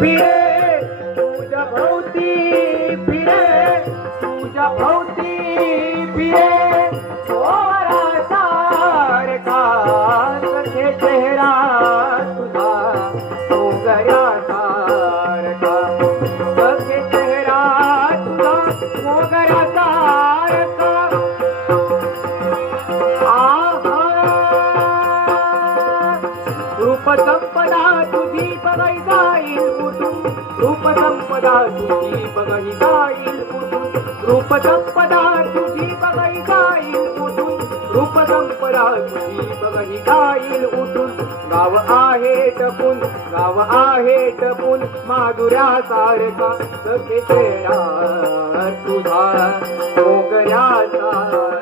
फिरे तुझ्या भोवती फिरे तुझ्या भोवती फिरे सोहरा सारखा सखे चेहरा तुझा मोगऱ्या सारखा सखे चेहरा तुझा मोगऱ्या सारखा रूप संपदा तुझी बघाई जाईल उठून रूप संपदा तुझी बघाई जाईल उठून रूप संपदा तुझी बघाई जाईल उठून रूप संपदा तुझी बघाई जाईल उठून गाव आहे टपून माधुऱ्या सारखा सखे चेहरा तुझा मोगऱ्या सारखा